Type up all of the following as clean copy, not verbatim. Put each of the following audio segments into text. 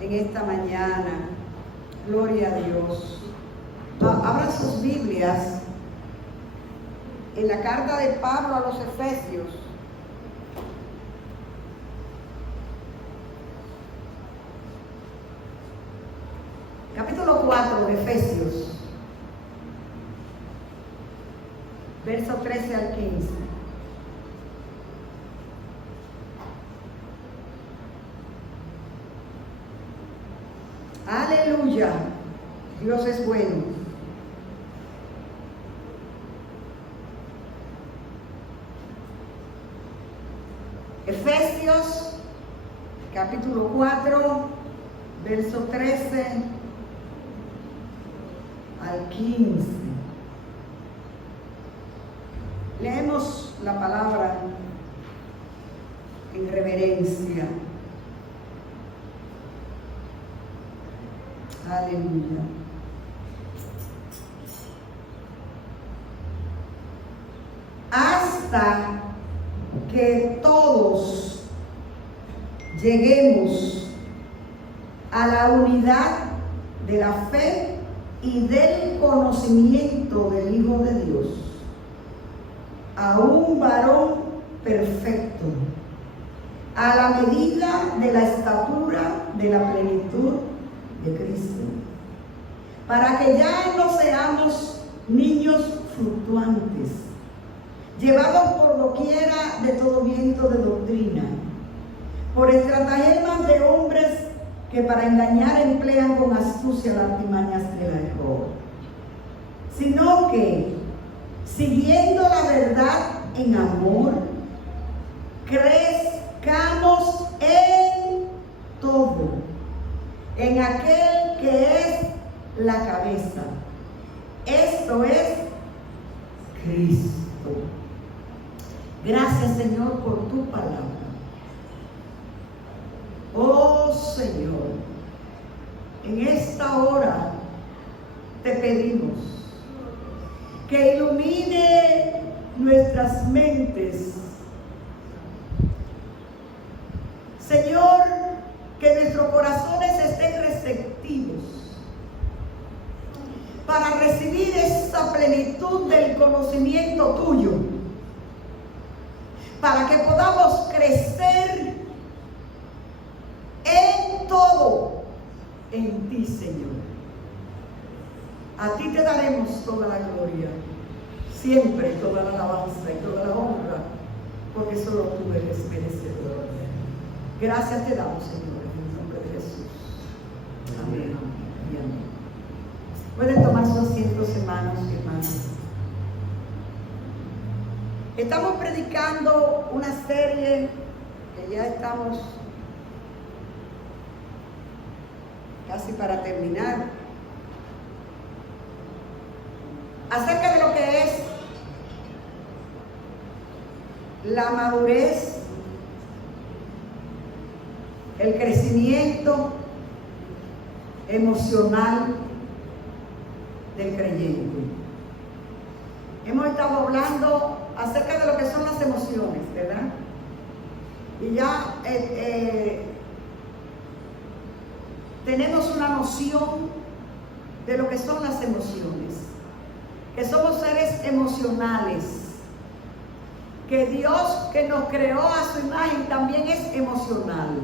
en esta mañana. Gloria a Dios. Abran sus Biblias en la carta de Pablo a los Efesios. Capítulo 4 de Efesios, verso 13 al 15. Aleluya, Dios es bueno. Efesios, capítulo 4, verso 13 al 15. Leemos la palabra en reverencia. Aleluya. Hasta que todos lleguemos a la unidad de la fe y del conocimiento del Hijo de Dios, a un varón perfecto, a la medida de la estatura de la plenitud de Cristo, para que ya no seamos niños fluctuantes, llevados por doquiera de todo viento de doctrina, por estratagemas de hombres que para engañar emplean con astucia las artimañas del error, sino que, siguiendo la verdad en amor, crezcamos en todo, en aquel que es la cabeza, esto es Cristo. Gracias, Señor, por tu palabra. Oh Señor, en esta hora te pedimos que ilumine nuestras mentes. Señor, que nuestros corazones estén receptivos para recibir esta plenitud del conocimiento tuyo, para que podamos crecer en todo, en ti, Señor. A ti te daremos toda la gloria, siempre toda la alabanza y toda la honra, porque solo tú eres merecedor. Gracias te damos, Señor, en el nombre de Jesús. Amén y amén. Pueden tomar sus asientos, hermanos y hermanas. Estamos predicando una serie que ya estamos casi para terminar, acerca de lo que es la madurez, el crecimiento emocional del creyente. Hemos estado hablando acerca de lo que son las emociones, ¿verdad? Y ya tenemos una noción de lo que son las emociones, que somos seres emocionales, que Dios que nos creó a su imagen también es emocional,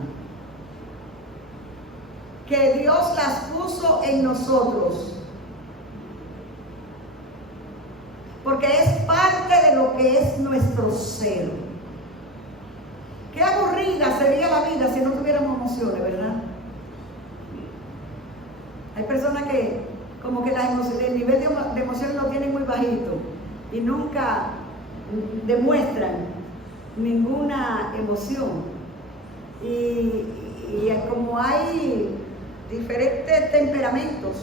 que Dios las puso en nosotros, porque es parte de lo que es nuestro ser. Qué aburrida sería la vida si no tuviéramos emociones, ¿verdad? Hay personas que como que el nivel de emociones lo tienen muy bajito y nunca demuestran ninguna emoción. Y como hay diferentes temperamentos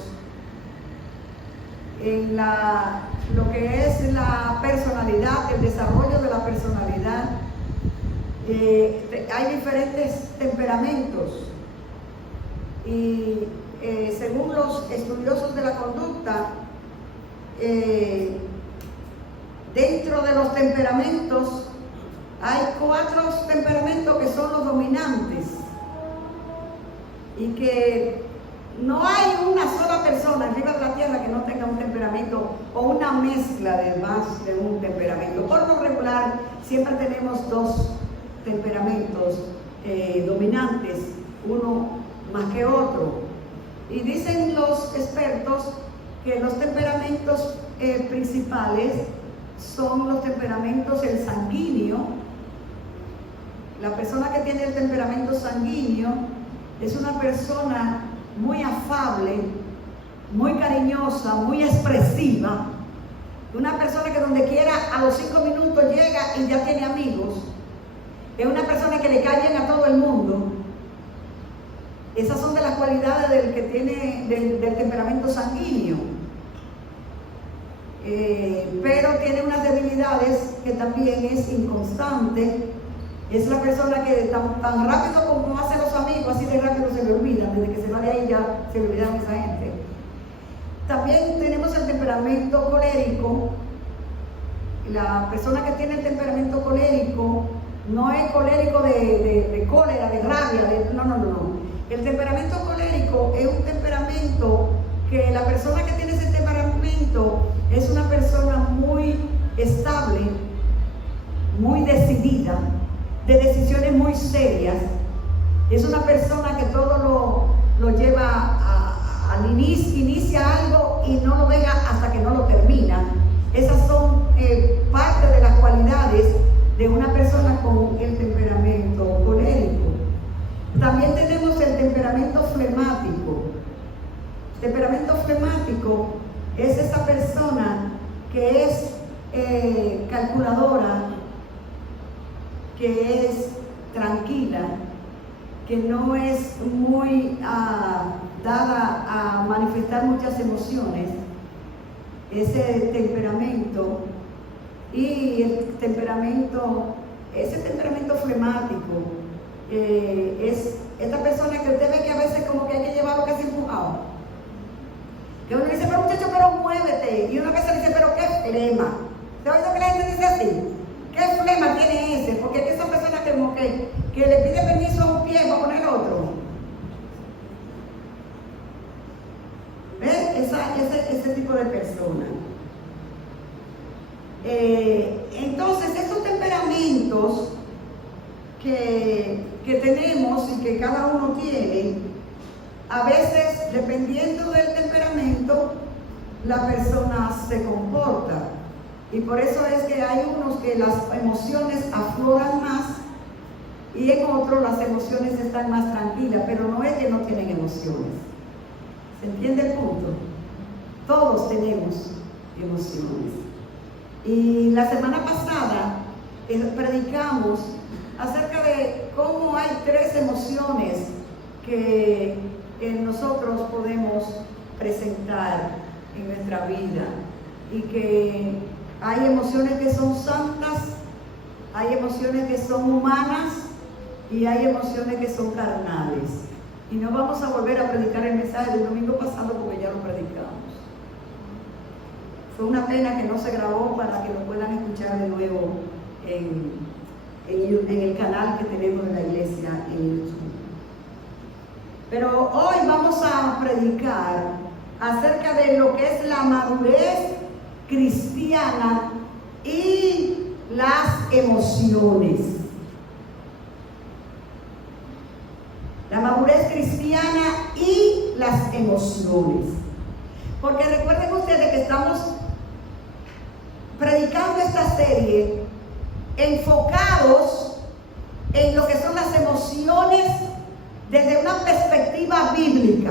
en lo que es la personalidad, el desarrollo de la personalidad, hay diferentes temperamentos y según los estudiosos de la conducta, dentro de los temperamentos hay 4 temperamentos que son los dominantes. y que no hay una sola persona arriba de la tierra que no tenga un temperamento o una mezcla de más de un temperamento. Por lo regular, siempre tenemos dos temperamentos dominantes, uno más que otro. Y dicen los expertos que los temperamentos principales son los temperamentos, el sanguíneo. La persona que tiene el temperamento sanguíneo es una persona muy afable, muy cariñosa, muy expresiva. Una persona que donde quiera a los 5 minutos llega y ya tiene amigos. Es una persona que le cae bien a todo el mundo. Esas son de las cualidades del que tiene del temperamento sanguíneo. Pero tiene unas debilidades que también es inconstante. Es la persona que tan rápido como hace los amigos, así de rápido se le olvida. Desde que se va de ahí ya se le olvidaron esa gente. También tenemos el temperamento colérico. La persona que tiene el temperamento colérico no es colérico de cólera, de rabia, no. El temperamento colérico es un temperamento que la persona que tiene ese temperamento es una persona muy estable, muy decidida, de decisiones muy serias. Es una persona que todo lo lleva al inicia algo y no lo deja hasta que no lo termina. Esas son parte de las cualidades de una persona con el temperamento colérico. También tenemos el temperamento flemático. El temperamento flemático es esa persona que es calculadora, que es tranquila, que no es muy dada a manifestar muchas emociones. Ese temperamento y ese temperamento flemático es esta persona que usted ve que a veces como que hay que llevarlo casi empujado. Que uno dice, pero muchacho, pero muévete. Y una vez le dice, pero qué flema. ¿Te ha oído que la gente dice así? ¿Qué flema tiene ese? Porque es que esa persona como que le pide permiso a un pie para poner otro. ¿Ves? Ese tipo de persona. Entonces, estos temperamentos que tenemos y que cada uno tiene, a veces, dependiendo del temperamento, la persona se comporta. Y por eso es que hay unos que las emociones afloran más y en otros las emociones están más tranquilas, pero no es que no tienen emociones. ¿Se entiende el punto? Todos tenemos emociones. Y la semana pasada predicamos acerca de cómo hay 3 emociones que nosotros podemos presentar en nuestra vida y que hay emociones que son santas, hay emociones que son humanas y hay emociones que son carnales. Y no vamos a volver a predicar el mensaje del domingo pasado porque ya lo predicamos. Fue una pena que no se grabó para que lo puedan escuchar de nuevo en el canal que tenemos de la iglesia en YouTube. Pero hoy vamos a predicar acerca de lo que es la madurez cristiana y las emociones. La madurez cristiana y las emociones. Porque recuerden ustedes que estamos predicando esta serie enfocados en lo que son las emociones desde una perspectiva bíblica,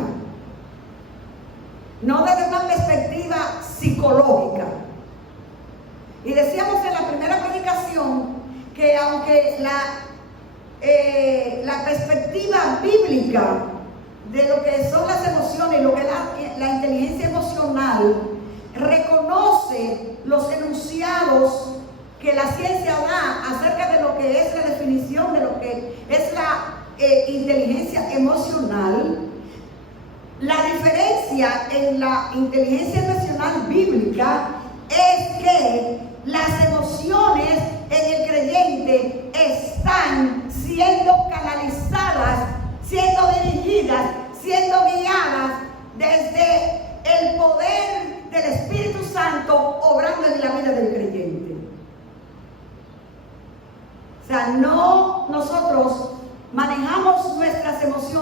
no desde una perspectiva psicológica. Y decíamos en la primera predicación que aunque la perspectiva bíblica de lo que son las emociones, lo que es la inteligencia emocional, reconoce los enunciados que la ciencia da acerca de lo que es la definición de lo que es la inteligencia emocional. La diferencia en la inteligencia emocional bíblica es que las emociones en el creyente están siendo canalizadas, siendo dirigidas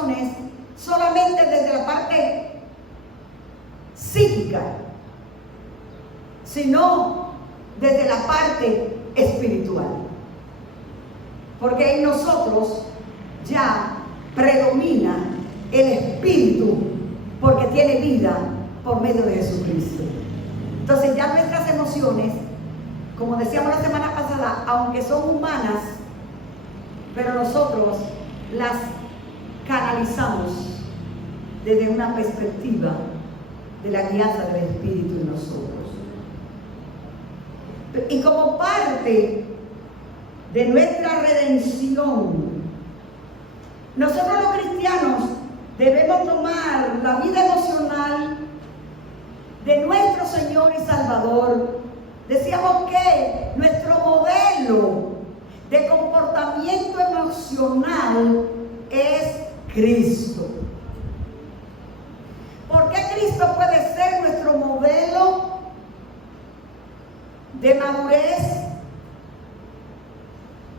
emociones solamente desde la parte psíquica, sino desde la parte espiritual. Porque en nosotros ya predomina el espíritu, porque tiene vida por medio de Jesucristo. Entonces ya nuestras emociones, como decíamos la semana pasada, aunque son humanas, pero nosotros las canalizamos desde una perspectiva de la guianza del Espíritu en nosotros. Y como parte de nuestra redención, nosotros los cristianos debemos tomar la vida emocional de nuestro Señor y Salvador. Decíamos que nuestro modelo de comportamiento emocional es Cristo. ¿Por qué Cristo puede ser nuestro modelo de madurez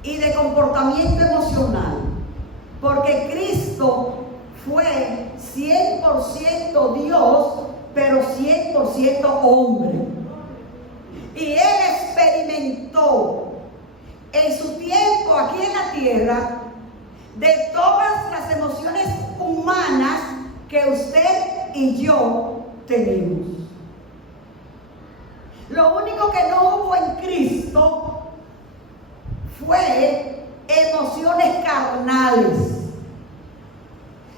y de comportamiento emocional? Porque Cristo fue 100% Dios, pero 100% hombre. Y Él experimentó en su tiempo aquí en la tierra de todas las emociones humanas que usted y yo tenemos. Lo único que no hubo en Cristo fue emociones carnales.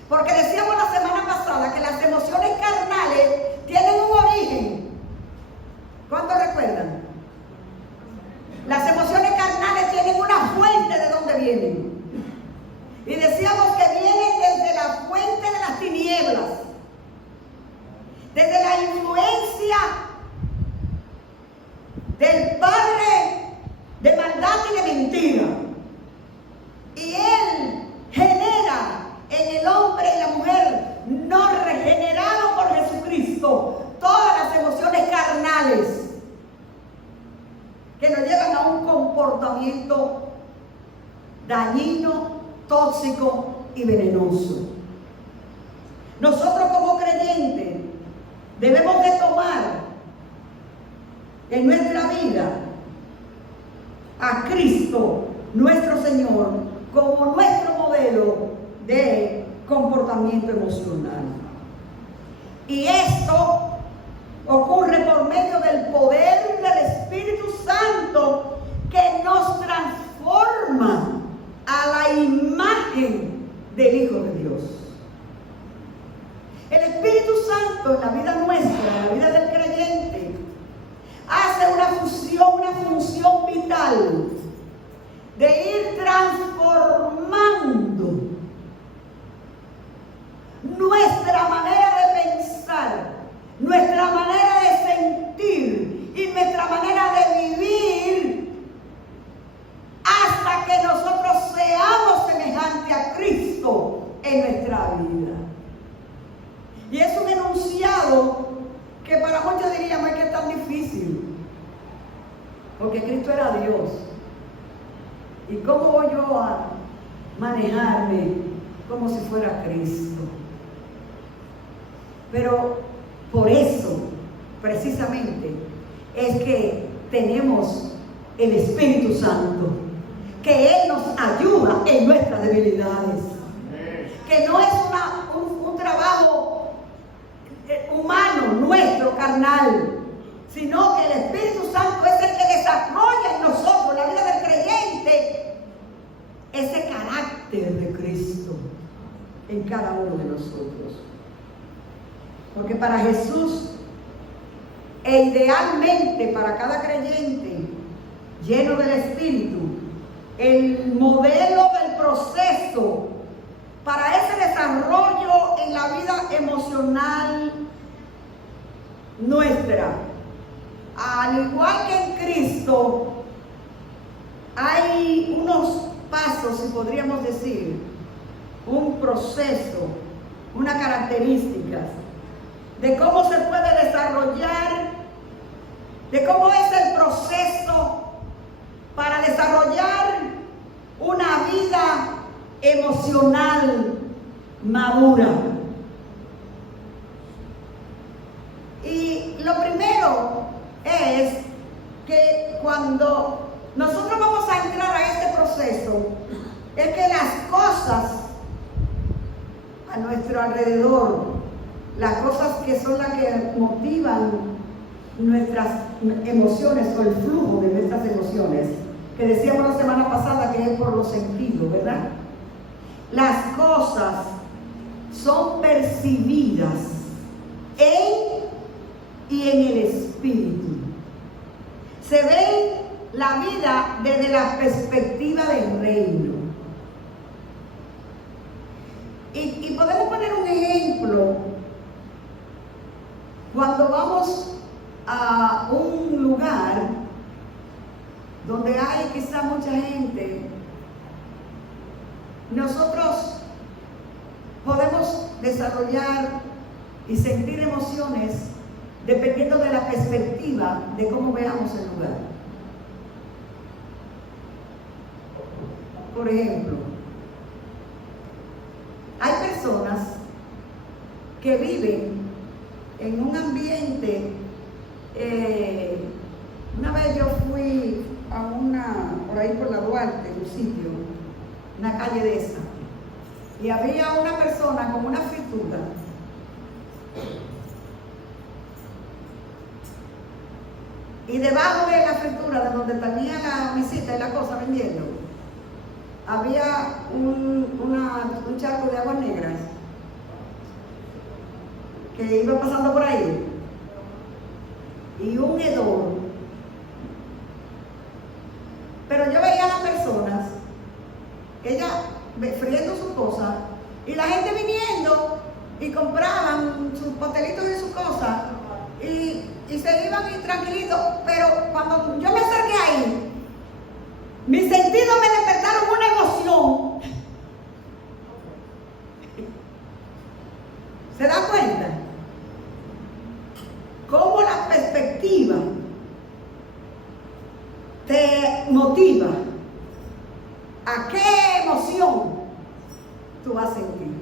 Porque decíamos la semana pasada que las emociones carnales tienen un origen. ¿Cuántos recuerdan? Las emociones carnales tienen una fuente de dónde vienen. Y decíamos que vienen desde la fuente de las tinieblas, desde la influencia del padre de maldad y de mentira. Y Él genera en el hombre y la mujer no regenerado por Jesucristo todas las emociones carnales que nos llevan a un comportamiento dañino, tóxico y venenoso. Nosotros como creyentes debemos de tomar en nuestra vida a Cristo, nuestro Señor, como nuestro modelo de comportamiento emocional. Y esto ocurre por medio del poder del Espíritu Santo que nos transforma a la imagen del Hijo de Dios. El Espíritu Santo en la vida nuestra, en la vida del creyente, hace una función vital de ir transformando nuestra manera de pensar, nuestra manera de sentir y nuestra manera de vivir hasta que nosotros seamos semejantes a Cristo en nuestra vida. Y es un enunciado que para muchos diríamos que es tan difícil, porque Cristo era Dios. ¿Y cómo voy yo a manejarme como si fuera Cristo? Pero por eso, precisamente, es que tenemos el Espíritu Santo, que Él nos ayuda en nuestras debilidades. Que no es un trabajo humano, nuestro, carnal, sino que el Espíritu Santo es el que desarrolla en nosotros, la vida del creyente, ese carácter de Cristo en cada uno de nosotros. Porque para Jesús, e idealmente para cada creyente lleno del Espíritu, el modelo del proceso para ese desarrollo en la vida emocional nuestra, al igual que en Cristo, hay unos pasos, si podríamos decir, un proceso, unas características de cómo se puede desarrollar, de cómo es el proceso para desarrollar una vida emocional madura. Y lo primero es que cuando nosotros vamos a entrar a este proceso, es que las cosas a nuestro alrededor, las cosas que son las que motivan nuestras emociones o el flujo de nuestras emociones, que decíamos la semana pasada que es por los sentidos, ¿verdad? Las cosas son percibidas en y en el espíritu. Se ve la vida desde la perspectiva del reino. Y podemos poner un ejemplo cuando vamos a un lugar donde hay quizá mucha gente. Nosotros podemos desarrollar y sentir emociones dependiendo de la perspectiva de cómo veamos el lugar. Por ejemplo, hay personas que viven en un ambiente. Una vez yo fui a por ahí por la Duarte, un sitio, una calle de esa, y había una persona con una fritura. Y debajo de la fritura, de donde tenía la visita y la cosa vendiendo, había un charco de aguas negras que iba pasando por ahí, y un hedor. Pero yo veía a las personas, ella friendo sus cosas, y la gente viniendo y compraban sus pastelitos y sus cosas, y se iban y tranquilitos. Pero cuando yo me acerqué ahí, mis sentidos me despertaron una emoción. ¿Se da cuenta? Cómo la perspectiva te motiva a qué emoción tú vas a sentir.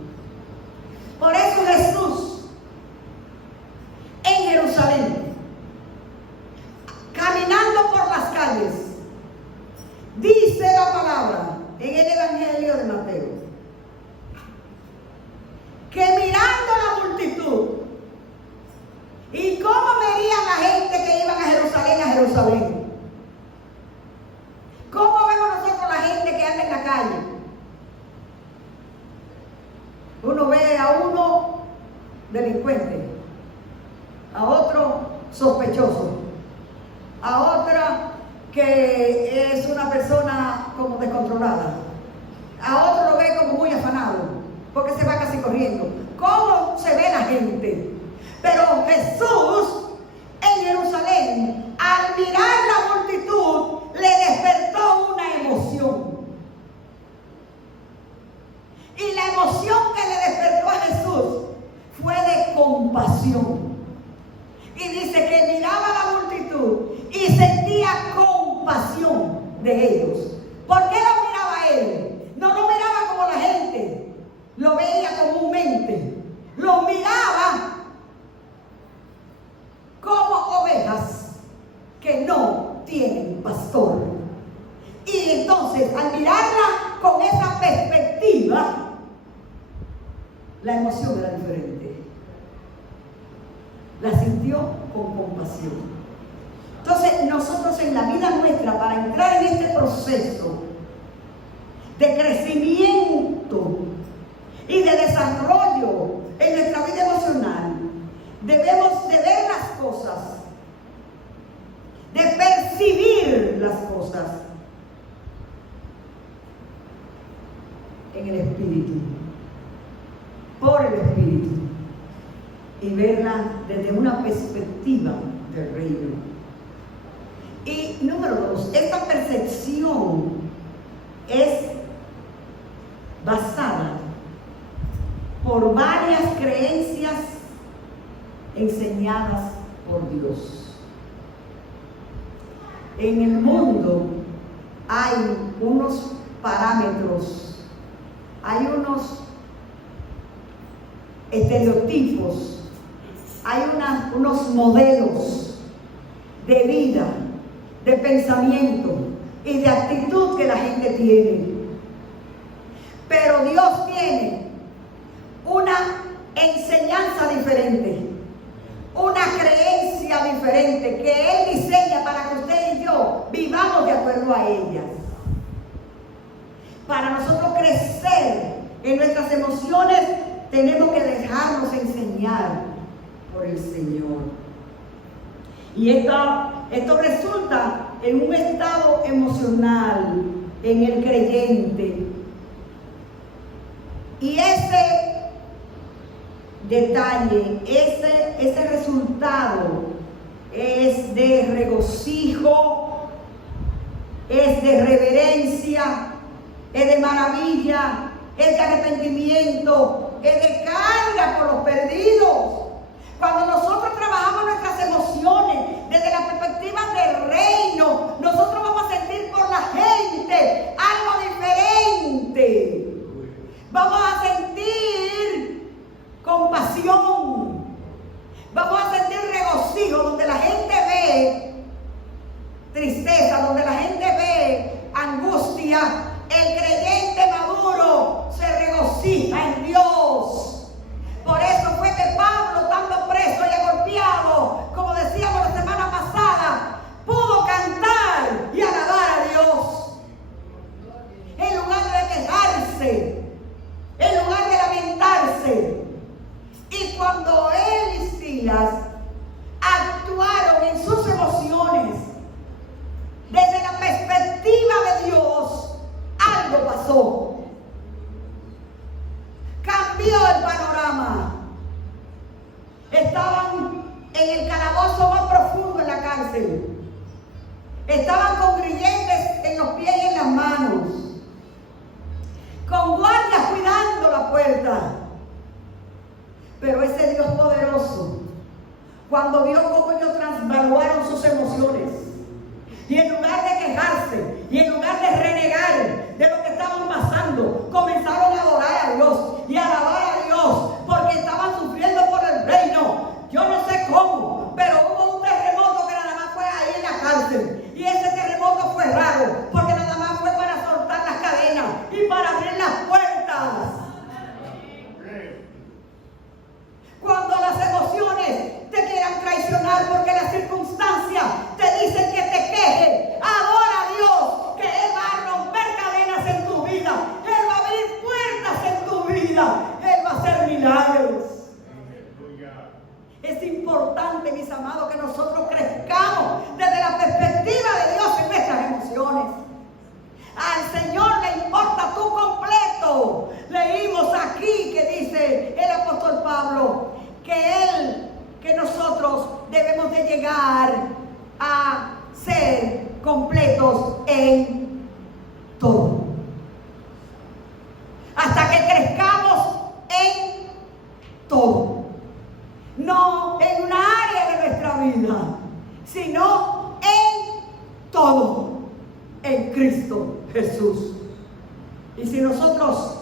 Por eso Jesús en Jerusalén, caminando por las calles, dice la palabra en el Evangelio de Mateo, que mirando la multitud y cómo veían la gente que iban a Jerusalén, ¿cómo vemos nosotros la gente que anda en la calle? Uno ve a uno delincuente, a otro sospechoso, a otra que es una persona como descontrolada, a otro lo ve como muy afanado, porque se va casi corriendo. ¿Cómo se ve la gente? Pero Jesús en Jerusalén, al mirar la multitud, le despertó una emoción. Y la emoción que le despertó a Jesús fue de compasión. Y dice que miraba a la multitud y sentía compasión de ellos. ¿Por qué lo miraba a él? No lo miraba como la gente lo veía comúnmente. Lo miraba como ovejas que no tienen pastor. Y entonces, al mirarla con esa perspectiva, la emoción era diferente. La sintió con compasión. Entonces, nosotros en la vida nuestra, para entrar en este proceso de crecimiento y de desarrollo en nuestra vida emocional, debemos de ver las cosas, de percibir las cosas en el Espíritu, por el Espíritu, y verla desde una perspectiva del reino. Y número 2, esta percepción es basada por varias creencias enseñadas por Dios. En el mundo hay unos parámetros, hay unos estereotipos, hay unos modelos de vida, de pensamiento y de actitud que la gente tiene. Pero Dios tiene una enseñanza diferente, una creencia diferente que Él diseña para que usted y yo vivamos de acuerdo a ella. Para nosotros crecer en nuestras emociones, tenemos que dejarnos enseñar por el Señor. Y esto resulta en un estado emocional en el creyente. Y ese detalle, ese resultado es de regocijo, es de reverencia, es de maravilla, es de arrepentimiento, es de carga por los perdidos. Cuando nosotros trabajamos nuestras emociones desde la perspectiva del reino, nosotros vamos a sentir por la gente algo diferente. Vamos a sentir compasión. Vamos a sentir regocijo donde la gente ve tristeza, donde la gente ve angustia. El creyente maduro se regocija en Dios. Por eso fue que Pablo, estando preso y agolpeado, como decíamos la semana pasada, pudo cantar y alabar a Dios. En lugar de quejarse, en lugar de lamentarse. Y cuando él y Silas actuaron en sus emociones desde la perspectiva de Dios, algo pasó. Cambió el panorama. Estaban en el calabozo más profundo de la cárcel. Estaban con grilletes en los pies y en las manos, con guardias cuidando la puerta. Pero ese Dios poderoso, cuando vio cómo ellos transvaluaron sus emociones, y en lugar de quejarse, y en lugar de renegar de lo que estaban pasando, comenzaron a adorar a Dios y a alabar a Dios, porque estaban sufriendo por el reino. Yo no sé cómo, pero hubo un terremoto que nada más fue ahí en la cárcel. Y ese terremoto fue raro, porque nada más fue para soltar las cadenas y para abrir las puertas. Cuando las emociones te quieran traicionar porque las circunstancias te dicen que te quejes, adora a Dios, que Él va a romper cadenas en tu vida, Él va a abrir puertas en tu vida, Él va a hacer milagros. Es importante, mis amados, que nosotros crezcamos desde la perspectiva de Dios en nuestras emociones. Al Señor le importa tu completo. Leímos aquí que dice el apóstol Pablo que nosotros debemos de llegar a ser completos en todo. Hasta que crezcamos en todo. No en una área de nuestra vida, sino en todo. En Cristo Jesús. Y si nosotros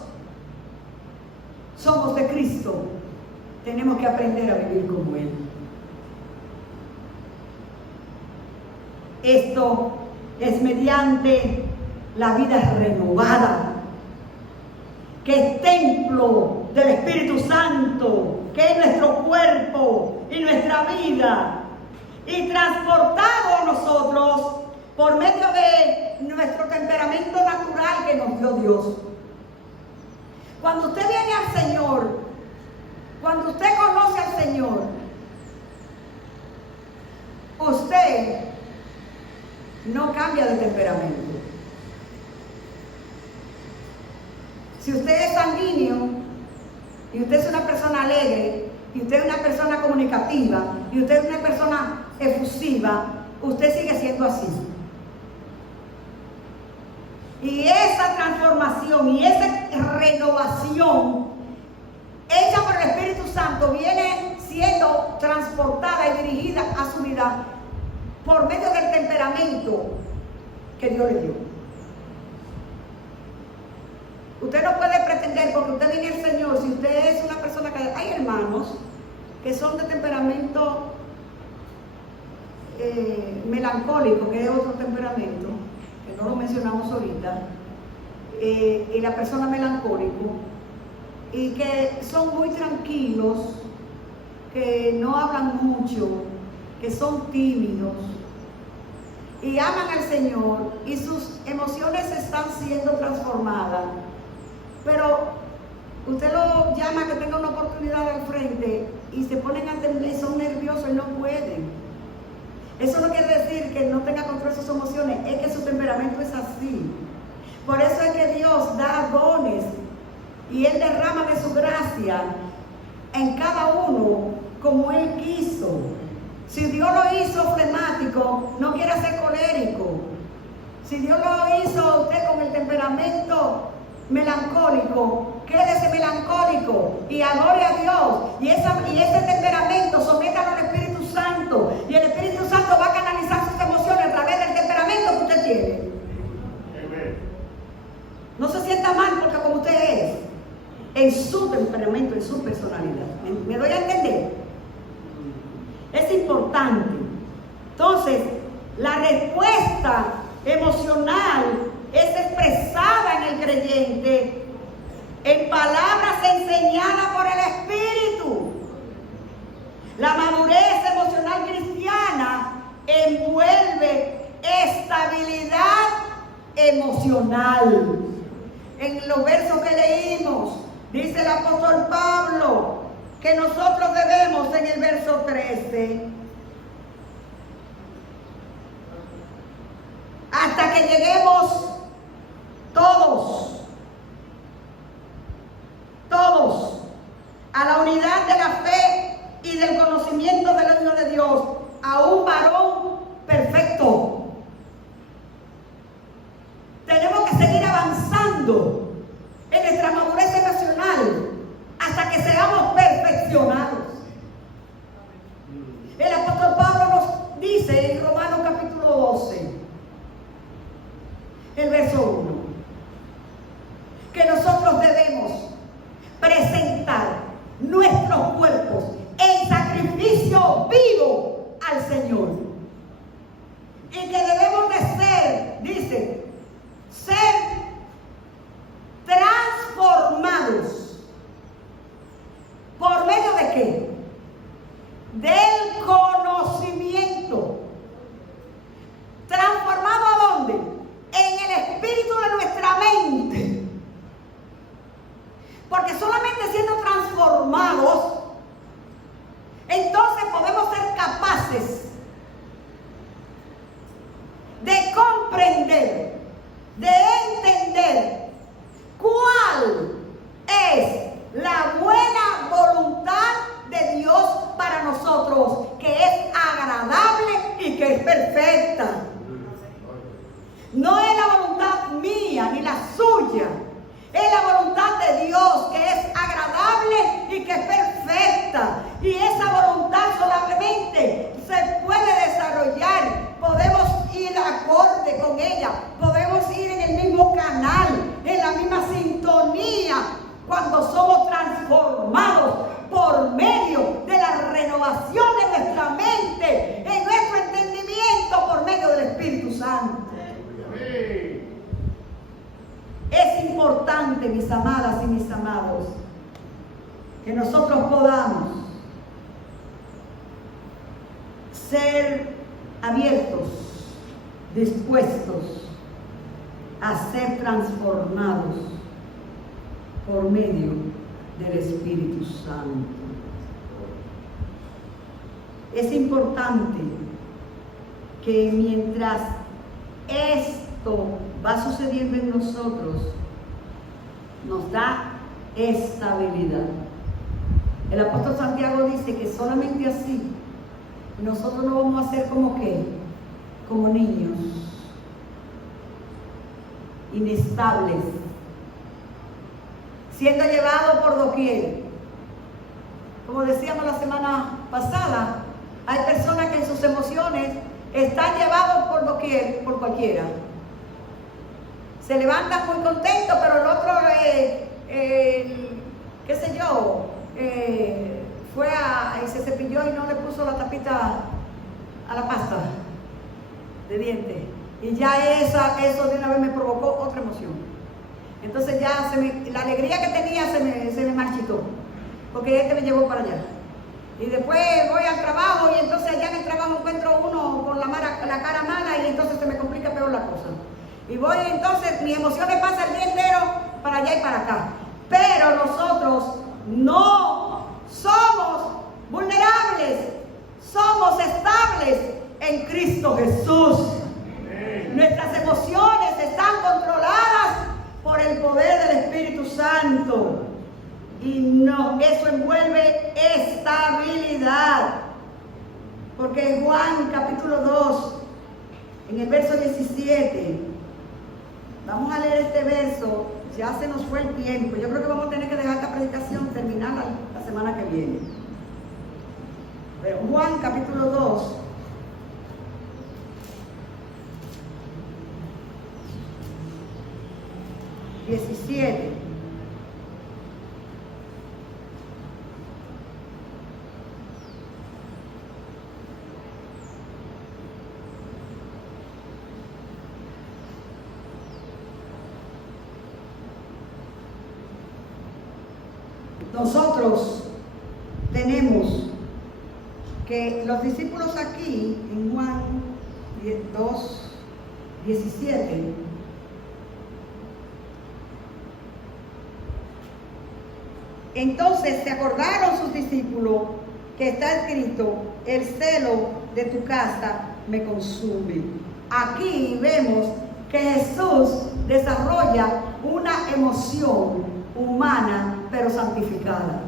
somos de Cristo, tenemos que aprender a vivir como Él. Esto es mediante la vida renovada, que es templo del Espíritu Santo, que es nuestro cuerpo y nuestra vida, y transportado a nosotros por medio de nuestro temperamento natural que nos dio Dios. Cuando usted viene al Señor, cuando usted conoce al Señor, usted no cambia de temperamento. Si usted es sanguíneo y usted es una persona alegre y usted es una persona comunicativa y usted es una persona efusiva, usted sigue siendo así. Y esa transformación y esa renovación hecha por el Espíritu Santo viene siendo transportada y dirigida a su vida por medio del temperamento que Dios le dio. Usted no puede pretender, porque usted viene al Señor, si usted es una persona que, ay que son de temperamento melancólico, que es otro temperamento, que no lo mencionamos ahorita, y la persona melancólico, y que son muy tranquilos, que no hablan mucho, que son tímidos, y aman al Señor, y sus emociones están siendo transformadas, pero usted lo llama que tenga una oportunidad al frente y se ponen a temblar, son nerviosos y no pueden. Eso no quiere decir que no tenga control de sus emociones, es que su temperamento es así. Por eso es que Dios da dones y Él derrama de su gracia en cada uno como Él quiso. Si Dios lo hizo flemático, no quiere ser colérico. Si Dios lo hizo a usted con el temperamento melancólico, quédese melancólico y adore a Dios. Y ese temperamento sométalo al Espíritu Santo. Y el Espíritu Santo va a canalizar sus emociones a través del temperamento que usted tiene. No se sienta mal porque como usted es, en su temperamento, en su personalidad. ¿Me doy a entender? Es importante. Entonces, la respuesta emocional es expresada en el creyente en palabras enseñadas por el Espíritu. La madurez emocional cristiana envuelve estabilidad emocional. En los versos que leímos, dice el apóstol Pablo que nosotros debemos, en el verso 13, hasta que lleguemos todos a la unidad de la fe y del conocimiento del Hijo de Dios, a un varón perfecto. Tenemos que seguir avanzando en nuestra madurez emocional hasta que seamos perfeccionados. El apóstol Pablo nos dice en Romanos capítulo 12, el verso 1, que nosotros debemos presentar nuestros cuerpos en sacrificio vivo al Señor. Y que debemos de ser, dice, ser transformados. ¿Por medio de qué? Del conocimiento. ¿Transformado a dónde? En el espíritu de nuestra mente. Porque solamente siendo transformados, entonces podemos ser capaces de comprender, de entender cuál es la buena voluntad de Dios para nosotros, que es agradable y que es perfecta. No es la voluntad mía ni la suya, es la voluntad de Dios, que es agradable y que es perfecta. Y esa voluntad solamente se puede desarrollar, podemos ir acorde con ella, podemos ir en el mismo canal, en la misma sintonía, cuando somos transformados por medio de la renovación de nuestra mente, en nuestro entendimiento por medio del Espíritu Santo. Es importante, mis amadas y mis amados, que nosotros podamos ser abiertos, dispuestos a ser transformados por medio del Espíritu Santo. Es importante que mientras esto va sucediendo en nosotros, nos da estabilidad. El apóstol Santiago dice que solamente así nosotros no vamos a ser como niños inestables, siendo llevados por doquier. Como decíamos la semana pasada, hay personas que en sus emociones están llevados por doquier, por cualquiera. Se levantan muy contentos, pero el otro, qué sé yo, fue y se ahorita a la pasta de dientes. Y ya eso de una vez me provocó otra emoción. Entonces ya la alegría que tenía se me marchitó, porque me llevó para allá. Y después voy al trabajo y entonces allá en el trabajo encuentro uno con la cara mala y entonces se me complica peor la cosa. Y voy entonces, mis emociones pasan el día entero para allá y para acá. Pero nosotros no somos vulnerables, somos estables en Cristo Jesús. Nuestras emociones están controladas por el poder del Espíritu Santo. Y no, eso envuelve estabilidad. Porque en Juan capítulo 2, en el verso 17, vamos a leer este verso, ya se nos fue el tiempo. Yo creo que vamos a tener que dejar esta predicación, terminarla la semana que viene. Pero Juan capítulo 2, (17). Nosotros tenemos que los discípulos aquí en Juan 2, 17, entonces se acordaron sus discípulos que está escrito: el celo de tu casa me consume. Aquí vemos que Jesús desarrolla una emoción humana pero santificada.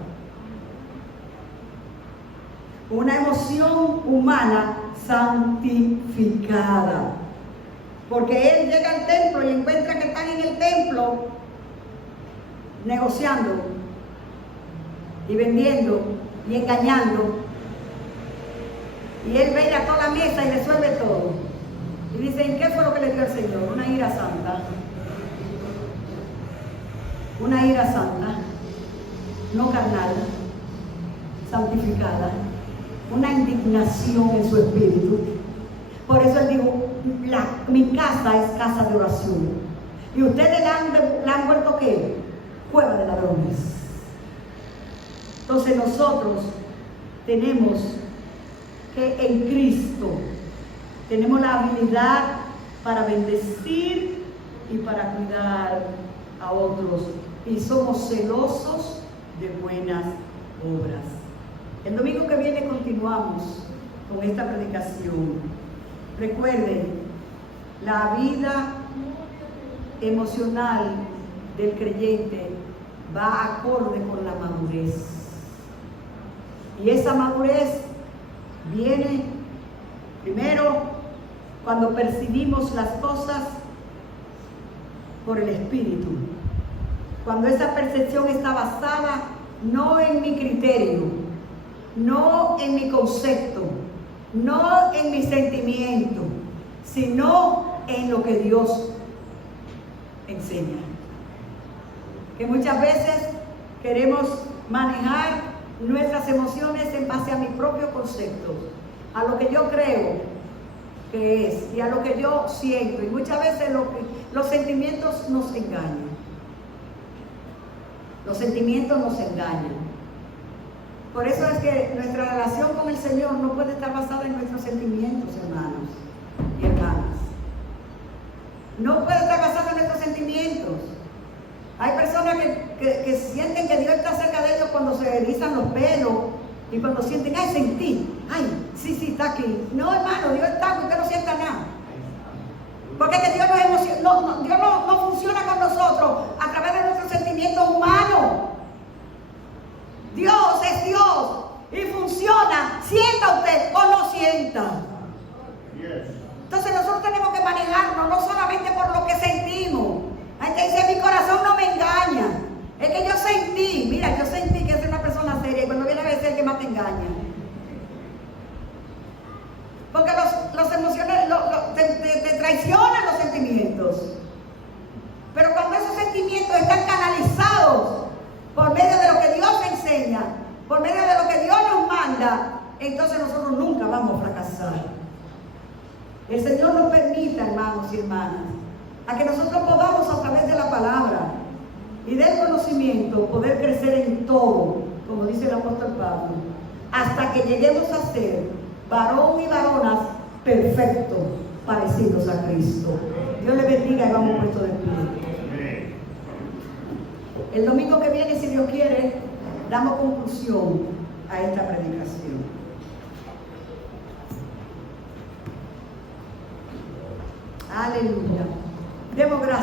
Una emoción humana santificada. Porque él llega al templo y encuentra que están en el templo negociando y vendiendo y engañando. Y él ve a toda la mesa y resuelve todo. Y dicen, ¿qué fue lo que le dio al Señor? Una ira santa. Una ira santa, no carnal, santificada. Una indignación en su espíritu. Por eso él dijo, mi casa es casa de oración. Y ustedes la han vuelto ¿qué? Cueva de ladrones. Entonces nosotros tenemos que en Cristo tenemos la habilidad para bendecir y para cuidar a otros. Y somos celosos de buenas obras. El domingo que viene continuamos con esta predicación. Recuerden, la vida emocional del creyente va acorde con la madurez. Y esa madurez viene primero cuando percibimos las cosas por el Espíritu. Cuando esa percepción está basada no en mi criterio, no en mi concepto, no en mi sentimiento, sino en lo que Dios enseña. Que muchas veces queremos manejar nuestras emociones en base a mis propios conceptos, a lo que yo creo que es y a lo que yo siento. Y muchas veces los sentimientos nos engañan. Los sentimientos nos engañan. Por eso es que nuestra relación con el Señor no puede estar basada en nuestros sentimientos, hermanos y hermanas. No puede estar basada en nuestros sentimientos. Hay personas que sienten que Dios está cerca de ellos cuando se erizan los pelos y cuando sienten, ay, sentí, ay, sí, está aquí. No, hermano, Dios está, usted no sienta nada. Porque es que Dios Dios no funciona con nosotros a través de nuestros sentimientos humanos. Dios es Dios y funciona, sienta usted o no sienta. Entonces nosotros tenemos que manejarnos no solamente por lo que sentimos. Hay que decir, mi corazón no me engaña. Es que yo sentí, mira, yo sentí que soy una persona seria y cuando viene a ver es el que más te engaña. Porque los emociones te traicionan los sentimientos. Pero cuando esos sentimientos están canalizados por medio de lo que Dios enseña, por medio de lo que Dios nos manda, entonces nosotros nunca vamos a fracasar. El Señor nos permita, hermanos y hermanas, a que nosotros podamos a través de la palabra y del conocimiento poder crecer en todo, como dice el apóstol Pablo, hasta que lleguemos a ser varón y varonas perfectos, parecidos a Cristo. Dios le bendiga y vamos puestos de pie. El domingo que viene, si Dios quiere, damos conclusión a esta predicación. Aleluya. Demos gracias.